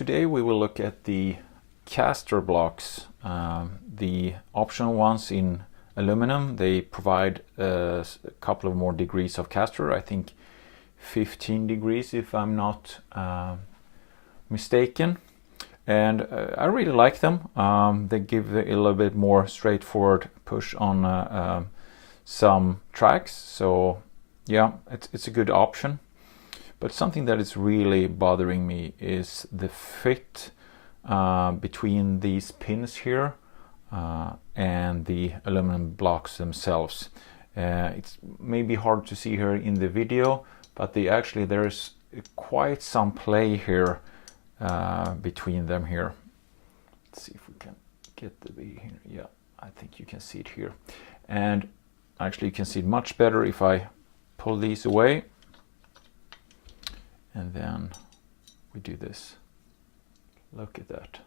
Today we will look at the caster blocks, the optional ones in aluminum. They provide a couple of more degrees of caster, I think 15 degrees if I'm not mistaken. And I really like them. They give a little bit more straightforward push on some tracks, so yeah, it's a good option. But something that is really bothering me is the fit between these pins here and the aluminum blocks themselves. It's maybe hard to see here in the video, but there's quite some play here between them here. Let's see if we can get the V here. Yeah, I think you can see it here. And actually you can see it much better if I pull these away. And then we do this. Look at that.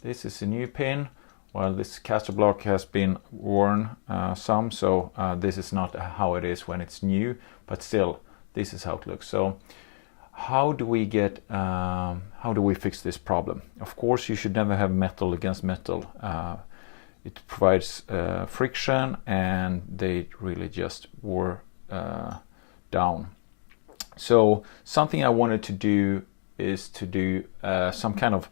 This is a new pin, while this caster block has been worn some, so this is not how it is when it's new, but still, this is how it looks. So how do we fix this problem? Of course, you should never have metal against metal. It provides friction, and they really just wore down. So something I wanted to do is to do some kind of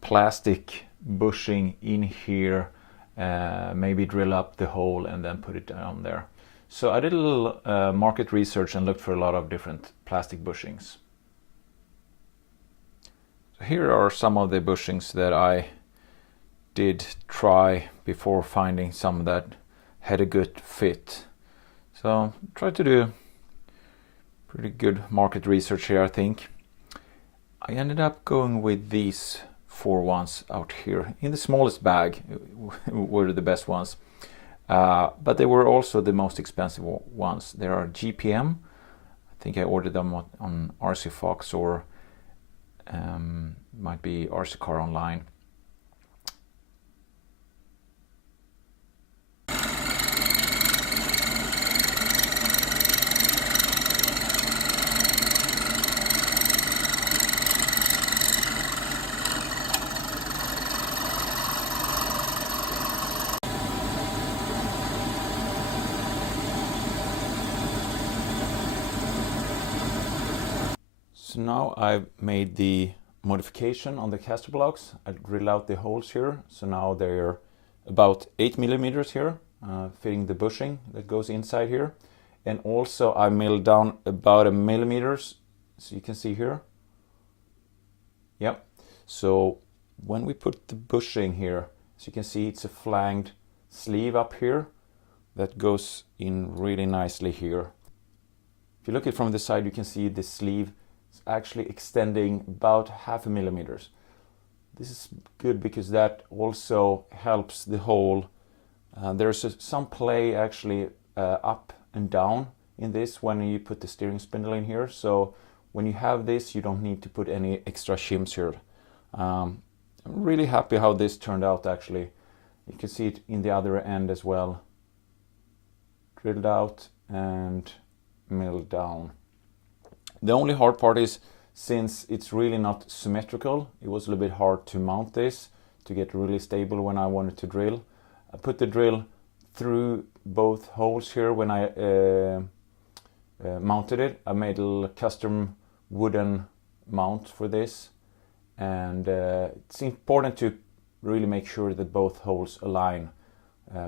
plastic bushing in here, maybe drill up the hole and then put it down there. So I did a little market research and looked for a lot of different plastic bushings. So here are some of the bushings that I did try before finding some that had a good fit. So try to do pretty good market research here, I think. I ended up going with these 4 ones out here. In the smallest bag were the best ones, but they were also the most expensive ones. There are GPM. I think I ordered them on RC Fox or might be RC Car Online. So now I've made the modification on the caster blocks. I drilled out the holes here, so now they're about 8 millimeters here, fitting the bushing that goes inside here. And also I milled down about 1 millimeter, so you can see here. Yep. So when we put the bushing here, as you can see, it's a flanged sleeve up here that goes in really nicely here. If you look at it from the side, you can see the sleeve actually extending about 0.5 millimeter. This is good because that also helps the hole. There's some play actually up and down in this when you put the steering spindle in here. So when you have this, you don't need to put any extra shims here. I'm really happy how this turned out actually. You can see it in the other end as well. Drilled out and milled down. The only hard part is, since it's really not symmetrical, it was a little bit hard to mount this to get really stable when I wanted to drill. I put the drill through both holes here when I mounted it. I made a little custom wooden mount for this, and it's important to really make sure that both holes align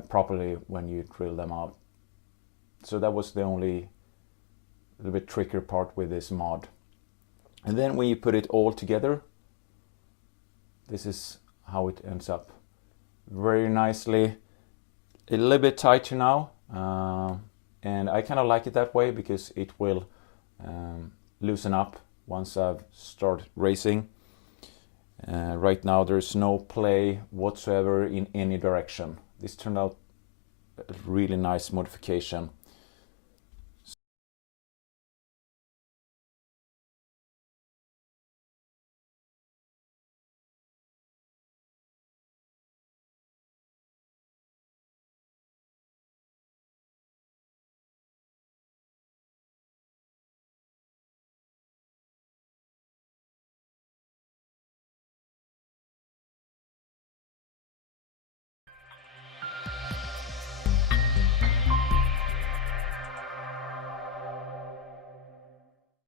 properly when you drill them out. So that was the only a little bit trickier part with this mod. And then when you put it all together, this is how it ends up. Very nicely, a little bit tighter now, and I kind of like it that way because it will loosen up once I've started racing. Right now there's no play whatsoever in any direction. This turned out a really nice modification.